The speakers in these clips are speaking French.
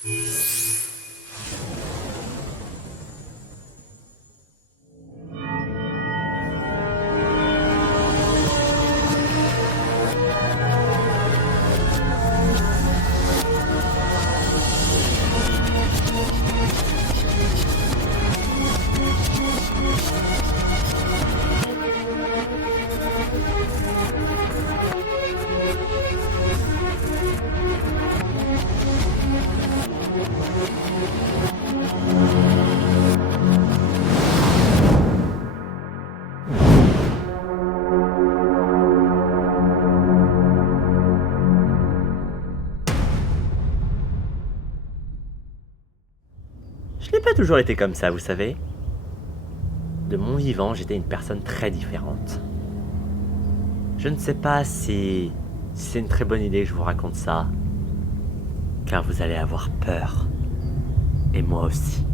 Je n'ai pas toujours été comme ça, vous savez. De mon vivant, j'étais une personne très différente. Je ne sais pas si c'est une très bonne idée que je vous raconte ça, car vous allez avoir peur. Et moi aussi.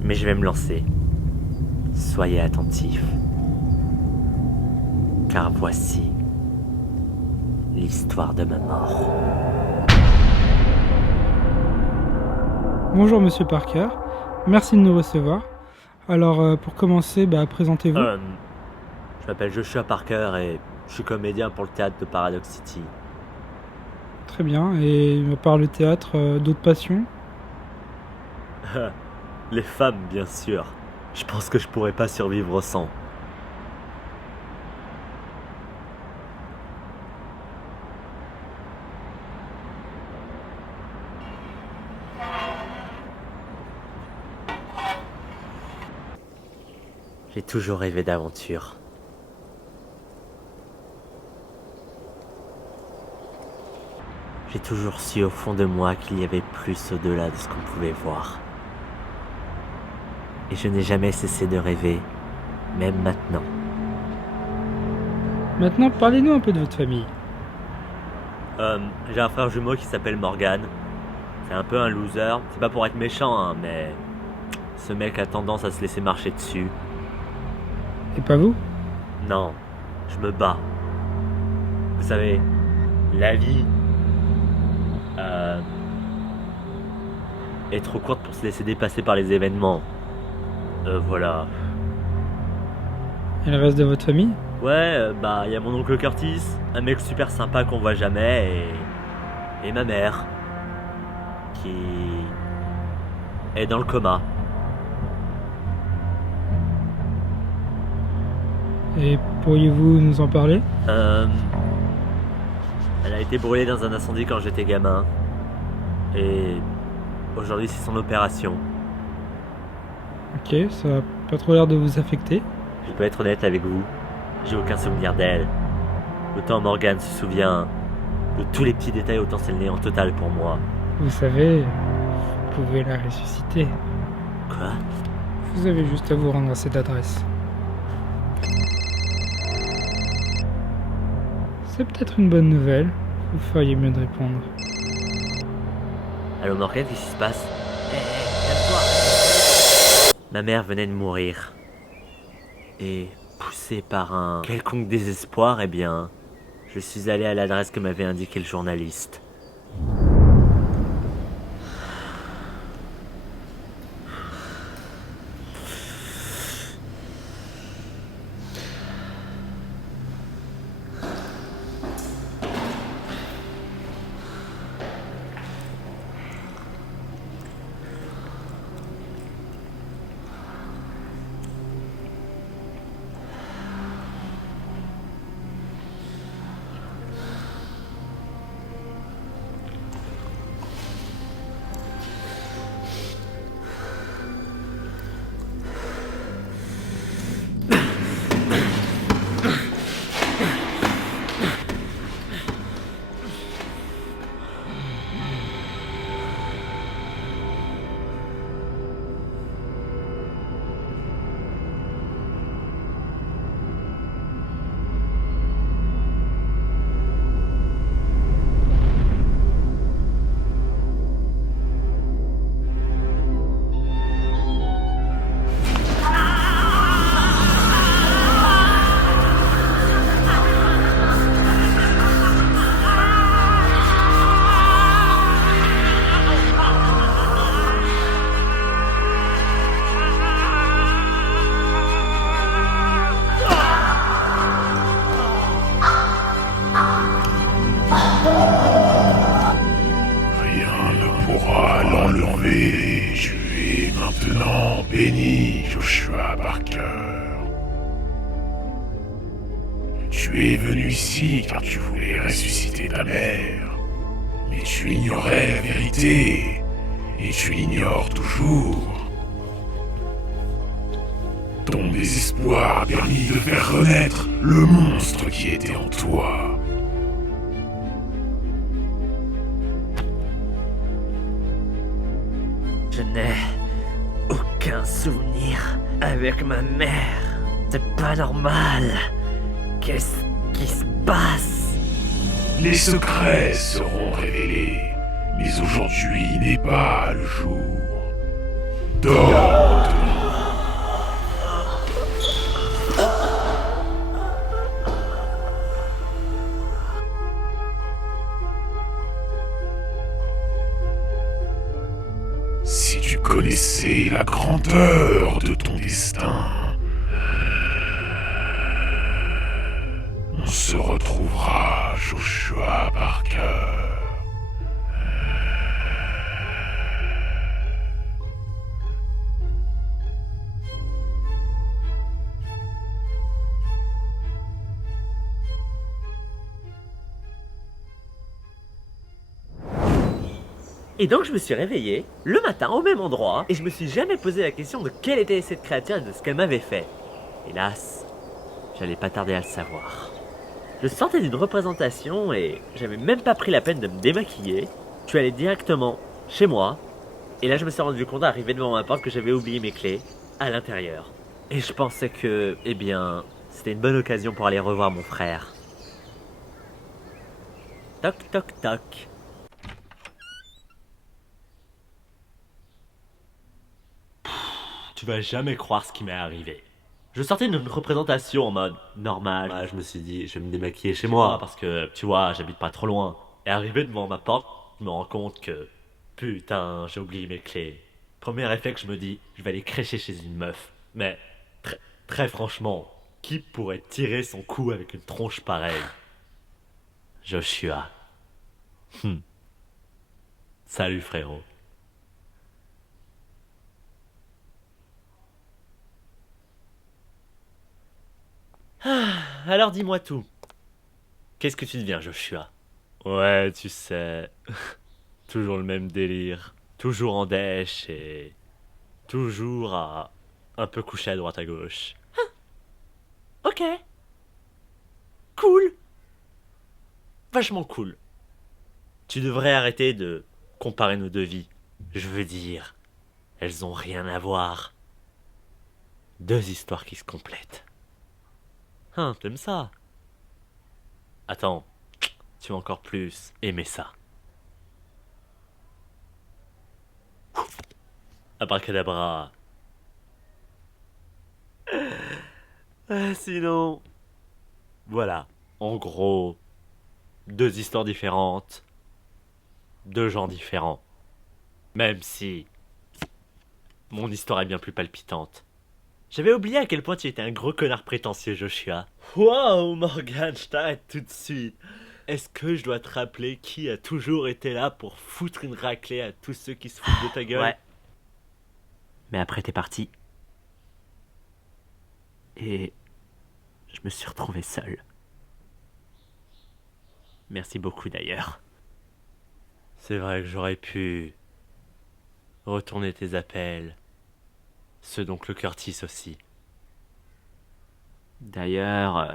Mais je vais me lancer. Soyez attentifs. Car voici l'histoire de ma mort. Bonjour Monsieur Parker, merci de nous recevoir. Alors pour commencer, présentez-vous. Je m'appelle Joshua Parker et je suis comédien pour le théâtre de Paradox City. Très bien, et à part le théâtre, d'autres passions? Les femmes, bien sûr. Je pense que je pourrais pas survivre sans. J'ai toujours rêvé d'aventure. J'ai toujours su au fond de moi qu'il y avait plus au-delà de ce qu'on pouvait voir. Et je n'ai jamais cessé de rêver, même maintenant. Maintenant, parlez-nous un peu de votre famille. J'ai un frère jumeau qui s'appelle Morgan. C'est un peu un loser. C'est pas pour être méchant, hein, mais ce mec a tendance à se laisser marcher dessus. Et pas vous? Non, je me bats. Vous savez, la vie est trop courte pour se laisser dépasser par les événements. Voilà. Et le reste de votre famille? Ouais, y a mon oncle Curtis, un mec super sympa qu'on voit jamais, et ma mère, qui est dans le coma. Et pourriez-vous nous en parler? Elle a été brûlée dans un incendie quand j'étais gamin, et aujourd'hui c'est son opération. Ok, ça a pas trop l'air de vous affecter. Je peux être honnête avec vous, j'ai aucun souvenir d'elle. Autant Morgane se souvient de tous les petits détails, autant c'est le néant total pour moi. Vous savez, vous pouvez la ressusciter. Quoi? Vous avez juste à vous rendre à cette adresse. C'est peut-être une bonne nouvelle. Vous feriez mieux de répondre. Allô Morgane, qu'est-ce qui se passe? Calme-toi. Ma mère venait de mourir. Et poussé par un quelconque désespoir, eh bien, je suis allé à l'adresse que m'avait indiqué le journaliste. maintenant béni, Joshua Parker. Tu es venu ici car tu voulais ressusciter ta mère. Mais tu ignorais la vérité. Et tu l'ignores toujours. Ton désespoir a permis de faire renaître le monstre qui était en toi. Je n'ai aucun souvenir avec ma mère. C'est pas normal. Qu'est-ce qui se passe? Les secrets seront révélés, mais aujourd'hui n'est pas le jour. Dors. Si tu connaissais la grandeur de ton destin, on se retrouvera, Joshua Parker. Et donc je me suis réveillé, le matin, au même endroit, et je me suis jamais posé la question de quelle était cette créature et de ce qu'elle m'avait fait. Hélas, j'allais pas tarder à le savoir. Je sortais d'une représentation et j'avais même pas pris la peine de me démaquiller. Je suis allé directement chez moi, et là je me suis rendu compte, arrivé devant ma porte, que j'avais oublié mes clés à l'intérieur. Et je pensais que, eh bien, c'était une bonne occasion pour aller revoir mon frère. Toc toc toc. Tu vas jamais croire ce qui m'est arrivé. Je sortais d'une représentation en mode normal. Ouais, je me suis dit, je vais me démaquiller chez moi parce que, tu vois, j'habite pas trop loin. Et arrivé devant ma porte, je me rends compte que, putain, j'ai oublié mes clés. Premier réflexe, je me dis, je vais aller crécher chez une meuf. Mais, très franchement, qui pourrait tirer son coup avec une tronche pareille? Joshua. Salut frérot. Alors dis-moi tout. Qu'est-ce que tu deviens, Joshua? Ouais, tu sais, toujours le même délire. Toujours en dèche et toujours à un peu couché à droite à gauche. Ok. Cool. Vachement cool. Tu devrais arrêter de comparer nos deux vies. Je veux dire, elles ont rien à voir. Deux histoires qui se complètent. Hein, t'aimes ça? Attends, tu vas encore plus aimer ça. Abracadabra. Sinon, voilà, en gros, deux histoires différentes, deux gens différents. Même si mon histoire est bien plus palpitante. J'avais oublié à quel point tu étais un gros connard prétentieux, Joshua. Wow, Morgan, je t'arrête tout de suite. Est-ce que je dois te rappeler qui a toujours été là pour foutre une raclée à tous ceux qui se foutent de ta gueule? Ouais. Mais après t'es parti. Et je me suis retrouvé seul. Merci beaucoup d'ailleurs. C'est vrai que j'aurais pu retourner tes appels. Ceux d'Oncle Curtis aussi. D'ailleurs,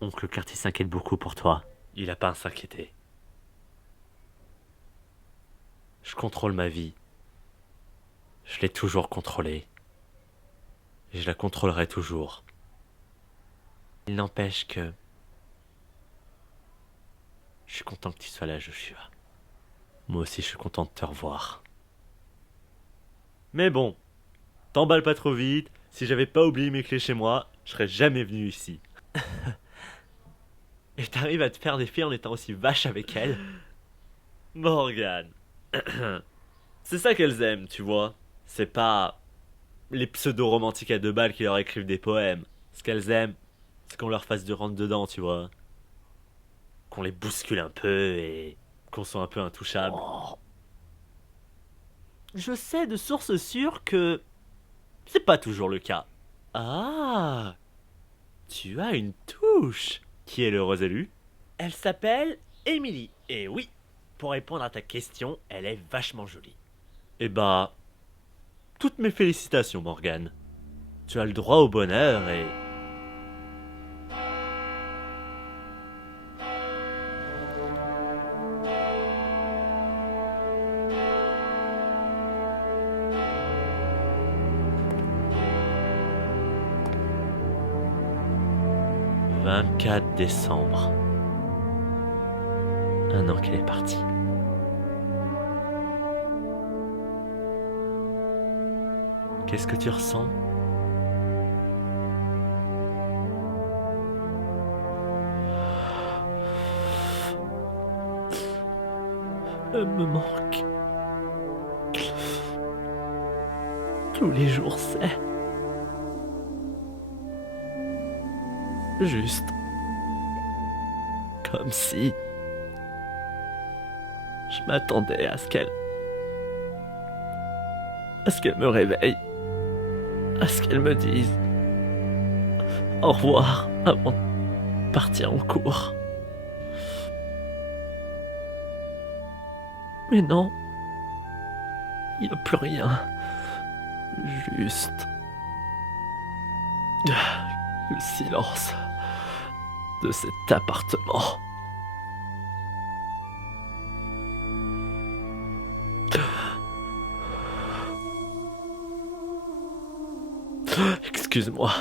Oncle Curtis s'inquiète beaucoup pour toi. Il a pas à s'inquiéter. Je contrôle ma vie. Je l'ai toujours contrôlée. Et je la contrôlerai toujours. Il n'empêche que... Je suis content que tu sois là, Joshua. Moi aussi, je suis content de te revoir. Mais bon, t'emballes pas trop vite. Si j'avais pas oublié mes clés chez moi, je serais jamais venu ici. Et t'arrives à te faire des filles en étant aussi vache avec elles? Morgane. C'est ça qu'elles aiment, tu vois. C'est pas les pseudo-romantiques à deux balles qui leur écrivent des poèmes. Ce qu'elles aiment, c'est qu'on leur fasse du rentre-dedans, tu vois. Qu'on les bouscule un peu et qu'on soit un peu intouchable. je sais de sources sûres que c'est pas toujours le cas. Ah, tu as une touche. Qui est l'heureuse élue? Elle s'appelle Emily. Et oui, pour répondre à ta question, elle est vachement jolie. Eh bah, toutes mes félicitations, Morgane. Tu as le droit au bonheur et... « 24 décembre. Un an qu'elle est partie. Qu'est-ce que tu ressens? Elle me manque. Tous les jours, c'est... juste... comme si... je m'attendais à ce qu'elle me réveille, à ce qu'elle me dise au revoir avant de partir en cours. Mais non, il n'y a plus rien, juste le silence de cet appartement. Excuse-moi.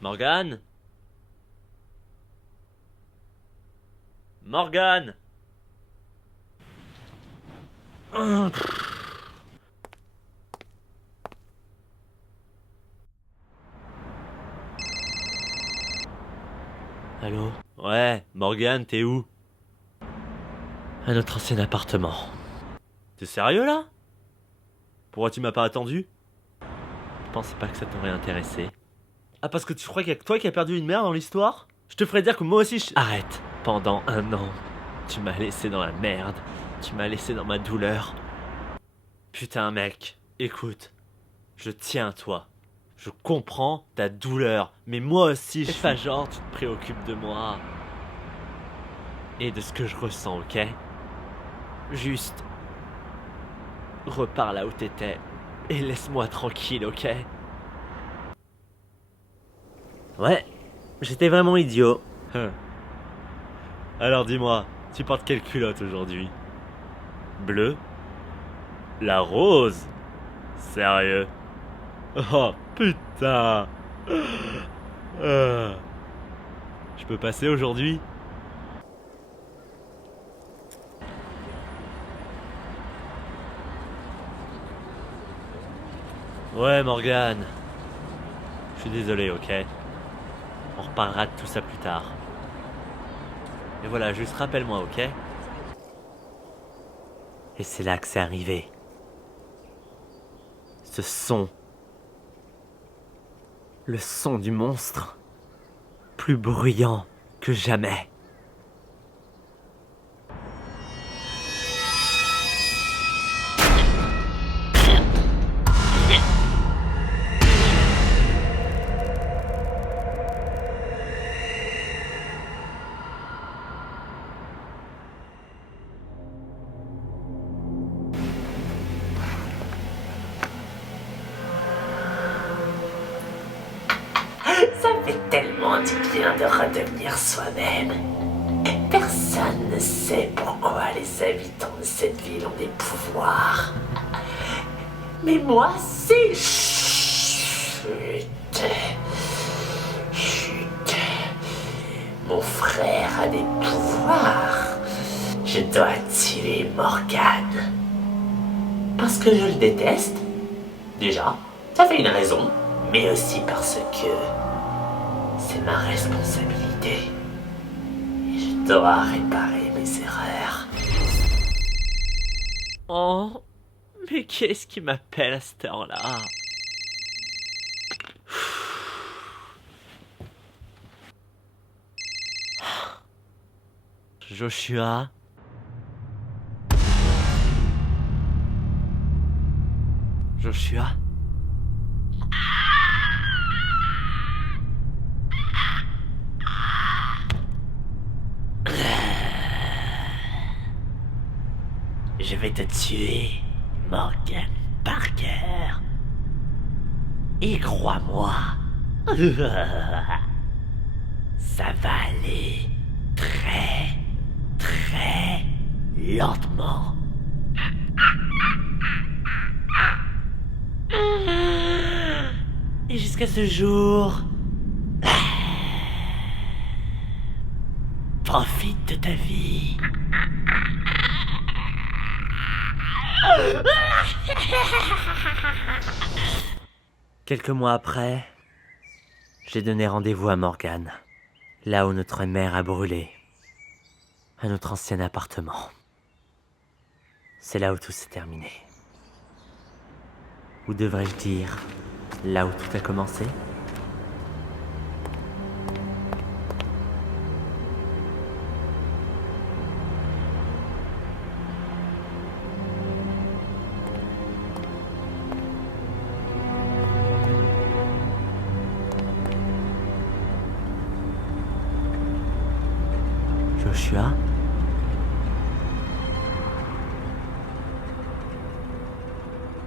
Morgane? Morgane? Allô? Ouais, Morgane, t'es où? À notre ancien appartement. T'es sérieux là? Pourquoi tu m'as pas attendu? Je pensais pas que ça t'aurait intéressé. Ah, parce que tu crois qu'il y a que toi qui as perdu une mère dans l'histoire? Je te ferais dire que moi aussi je... Arrête. Pendant un an, tu m'as laissé dans la merde. Tu m'as laissé dans ma douleur. Putain mec, écoute. Je tiens à toi. Je comprends ta douleur. Mais moi aussi je... Fais pas genre, tu te préoccupes de moi. Et de ce que je ressens, ok? Juste... repars là où t'étais. Et laisse-moi tranquille, ok? Ouais, j'étais vraiment idiot. Alors dis-moi, tu portes quelle culotte aujourd'hui? Bleu? La rose? Sérieux? Oh putain! Je peux passer aujourd'hui? Ouais Morgane. Je suis désolé, ok? On reparlera de tout ça plus tard. Et voilà, juste rappelle-moi, ok? Et c'est là que c'est arrivé. Ce son. Le son du monstre. Plus bruyant que jamais. Ça fait tellement du bien de redevenir soi-même. Personne ne sait pourquoi les habitants de cette ville ont des pouvoirs. Mais moi, si. Chut. Mon frère a des pouvoirs. Je dois tuer Morgan. Parce que je le déteste. Déjà, ça fait une raison. Mais aussi parce que c'est ma responsabilité. Et je dois réparer mes erreurs. Oh, mais qu'est-ce qui m'appelle à cette heure-là? Joshua? Joshua? Je vais te tuer, Morgan Parker. Et crois-moi, ça va aller très, très lentement. Et jusqu'à ce jour, profite de ta vie. Quelques mois après, j'ai donné rendez-vous à Morgan, là où notre mère a brûlé, à notre ancien appartement. C'est là où tout s'est terminé. Ou devrais-je dire, là où tout a commencé? Joshua?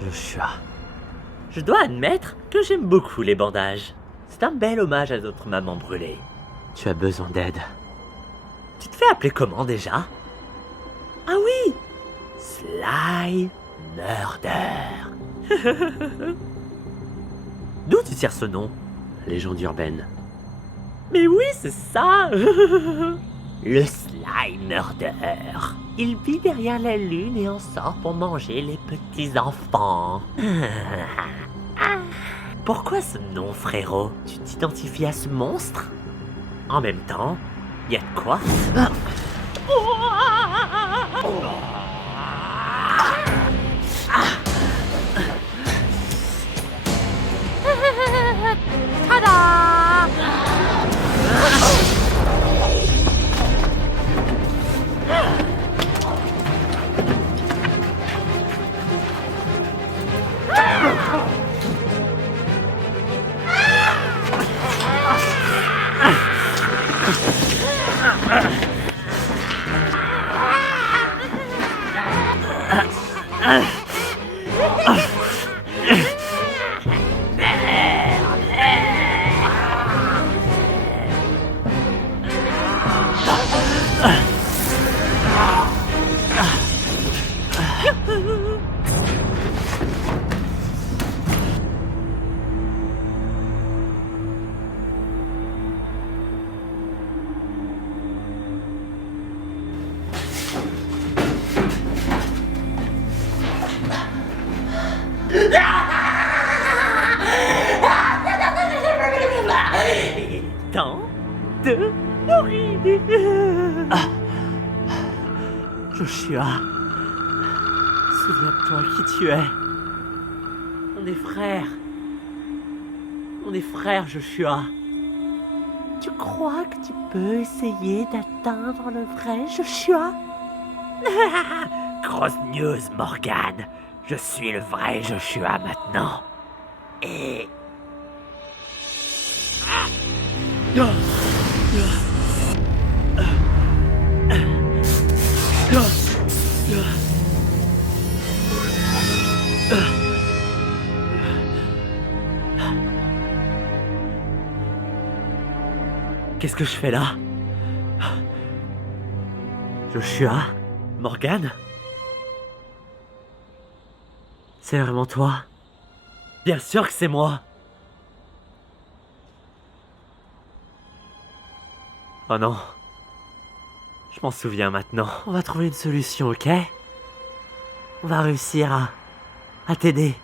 Joshua. Je dois admettre que j'aime beaucoup les bandages. C'est un bel hommage à notre maman brûlée. Tu as besoin d'aide. Tu te fais appeler comment déjà? Ah oui! Sly Murder. D'où tu tires ce nom? Légende urbaine. Mais oui, c'est ça. Le Sly Murder. Il vit derrière la lune et en sort pour manger les petits enfants. Pourquoi ce nom, frérot? Tu t'identifies à ce monstre? En même temps, y a de quoi? Temps de mourir. Joshua, souviens-toi qui tu es. On est frères. On est frères, Joshua. Tu crois que tu peux essayer d'atteindre le vrai Joshua? Grosse news, Morgan. Je suis le vrai Joshua maintenant. Et... Qu'est-ce que je fais là? Joshua? Morgan? C'est vraiment toi? Bien sûr que c'est moi! Oh non. Je m'en souviens maintenant. On va trouver une solution, ok? On va réussir à t'aider.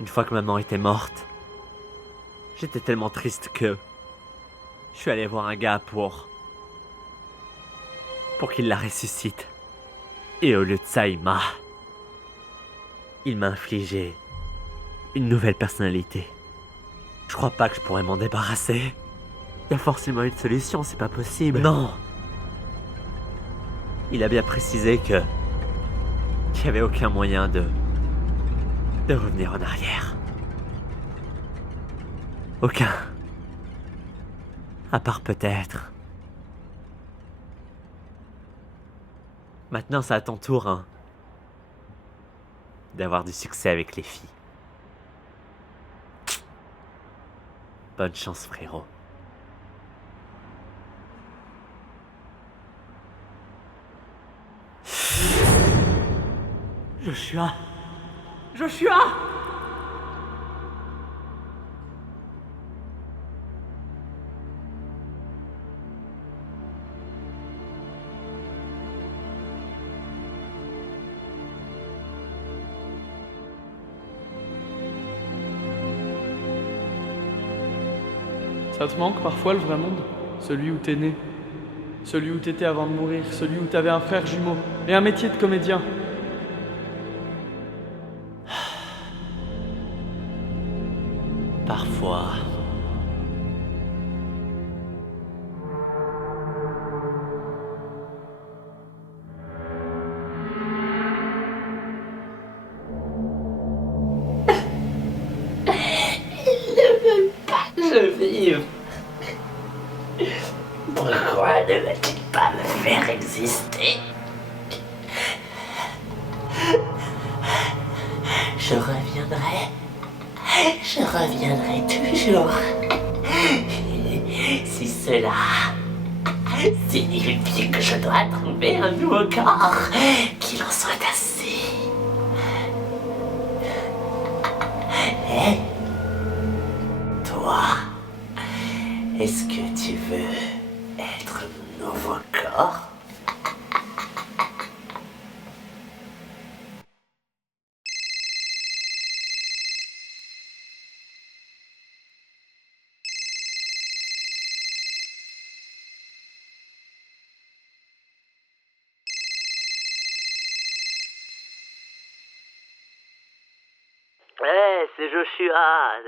Une fois que maman était morte, j'étais tellement triste que je suis allé voir un gars pour qu'il la ressuscite. Et au lieu de ça, il m'a infligé une nouvelle personnalité. Je crois pas que je pourrais m'en débarrasser. Il y a forcément une solution, c'est pas possible. Non. Il a bien précisé qu'il n'y avait aucun moyen de revenir en arrière. Aucun. À part peut-être. Maintenant, c'est à ton tour, hein. D'avoir du succès avec les filles. Bonne chance, frérot. Joshua! Joshua! Ça te manque parfois le vrai monde? Celui où t'es né? Celui où t'étais avant de mourir? Celui où t'avais un frère jumeau? Et un métier de comédien? Parfois. Je vive. Pourquoi ne va-t-il pas me faire exister? Je reviendrai toujours. Si cela signifie que je dois trouver un nouveau corps, qu'il en soit assez. Et toi, est-ce que tu veux être un nouveau corps? Ouais, c'est Joshua.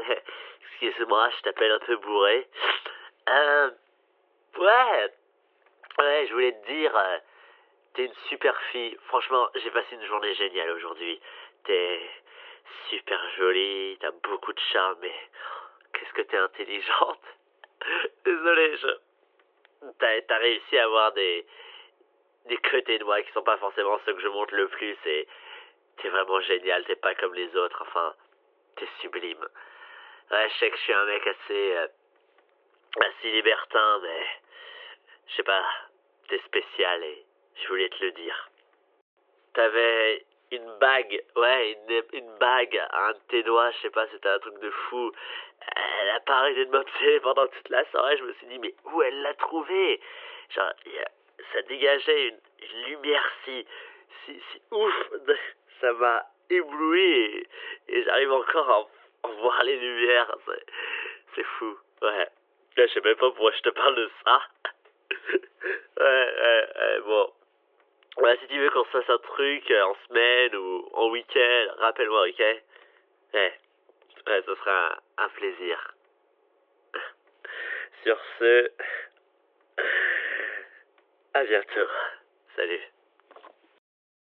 Excuse-moi, je t'appelle un peu bourré. Ouais. Ouais, je voulais te dire, t'es une super fille. Franchement, j'ai passé une journée géniale aujourd'hui. T'es super jolie, t'as beaucoup de charme, mais qu'est-ce que t'es intelligente. Désolé, t'as réussi à avoir des côtés de moi qui sont pas forcément ceux que je montre le plus, et t'es vraiment génial, t'es pas comme les autres, enfin, t'es sublime. Ouais, je sais que je suis un mec assez libertin, mais je sais pas, t'es spécial et je voulais te le dire. T'avais une bague, ouais, une bague à un de tes doigts, je sais pas, c'était un truc de fou. Elle a pas arrêté de m'obséder pendant toute la soirée, je me suis dit, mais où elle l'a trouvée? Genre, ça dégageait une lumière si ouf, ça m'a ébloui, et j'arrive encore à en voir les lumières, c'est fou, ouais. Là, je sais même pas pourquoi je te parle de ça. Ouais, bon. Ouais, si tu veux qu'on se fasse un truc en semaine ou en week-end, rappelle-moi, ok? Ouais, ce sera un plaisir. Sur ce, à bientôt. Salut.